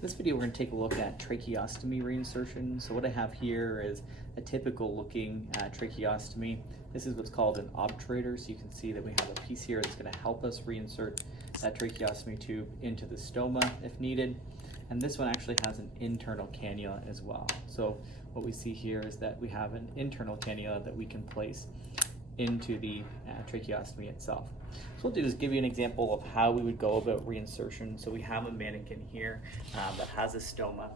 This video we're going to take a look at tracheostomy reinsertion. So what I have here is a typical looking tracheostomy. This is what's called an obturator. So you can see that we have a piece here that's going to help us reinsert that tracheostomy tube into the stoma if needed. And this one actually has an internal cannula as well. So what we see here is that we have an internal cannula that we can place into the tracheostomy itself. So what we'll do is give you an example of how we would go about reinsertion. So we have a mannequin here that has a stoma.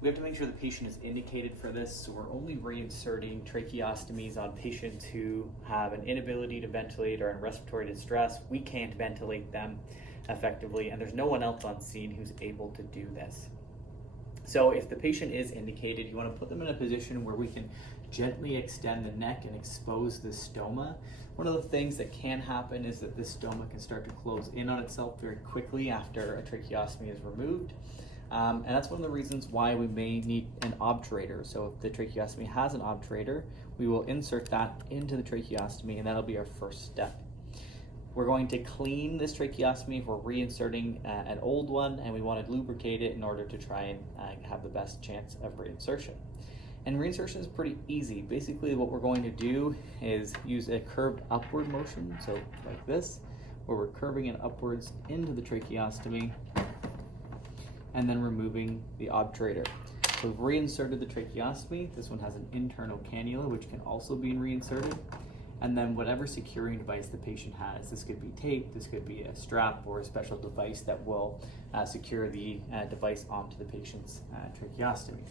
We have to make sure the patient is indicated for this, so we're only reinserting tracheostomies on patients who have an inability to ventilate or in respiratory distress. We can't ventilate them effectively, and there's no one else on scene who's able to do this. So if the patient is indicated, you want to put them in a position where we can gently extend the neck and expose the stoma. One of the things that can happen is that this stoma can start to close in on itself very quickly after a tracheostomy is removed. And that's one of the reasons why we may need an obturator. So if the tracheostomy has an obturator, we will insert that into the tracheostomy, and that'll be our first step. We're going to clean this tracheostomy if we're reinserting an old one, and we want to lubricate it in order to try and have the best chance of reinsertion. And reinsertion is pretty easy. Basically what we're going to do is use a curved upward motion, so like this, where we're curving it upwards into the tracheostomy and then removing the obturator. So we've reinserted the tracheostomy. This one has an internal cannula which can also be reinserted. And then whatever securing device the patient has, this could be tape, this could be a strap, or a special device that will secure the device onto the patient's tracheostomy.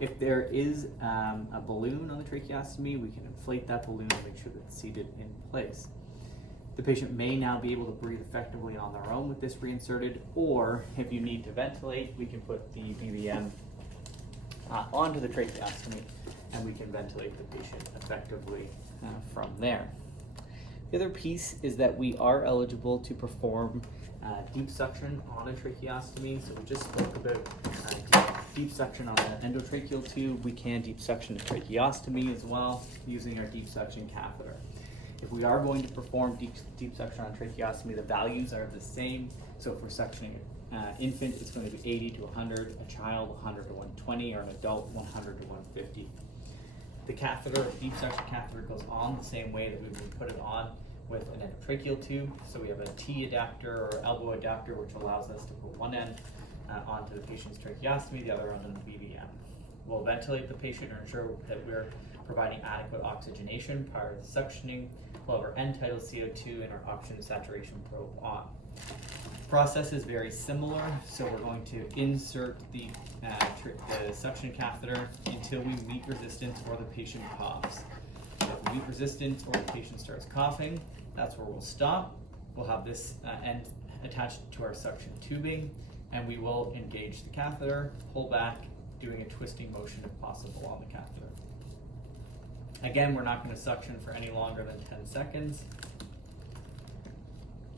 If there is a balloon on the tracheostomy, we can inflate that balloon and make sure that it's seated in place. The patient may now be able to breathe effectively on their own with this reinserted, or if you need to ventilate, we can put the BVM onto the tracheostomy and we can ventilate the patient effectively from there. The other piece is that we are eligible to perform deep suction on a tracheostomy. So we just spoke about deep suction on an endotracheal tube. We can deep suction a tracheostomy as well using our deep suction catheter. If we are going to perform deep suction on tracheostomy, the values are the same. So if we're suctioning an infant, it's going to be 80 to 100, a child 100 to 120, or an adult 100 to 150. The catheter, deep suction catheter, goes on the same way that we would put it on with an endotracheal tube. So we have a T adapter or elbow adapter, which allows us to put one end onto the patient's tracheostomy, the other end on the BVM. We'll ventilate the patient or ensure that we're providing adequate oxygenation prior to suctioning. We'll have our end-tidal CO2 and our oxygen saturation probe on. The process is very similar, so we're going to insert the suction catheter until we meet resistance or the patient coughs. So if we meet resistance or the patient starts coughing, that's where we'll stop. We'll have this end attached to our suction tubing, and we will engage the catheter, pull back, doing a twisting motion if possible on the catheter. Again, we're not going to suction for any longer than 10 seconds.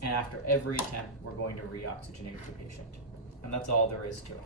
And after every attempt, we're going to reoxygenate the patient. And that's all there is to it.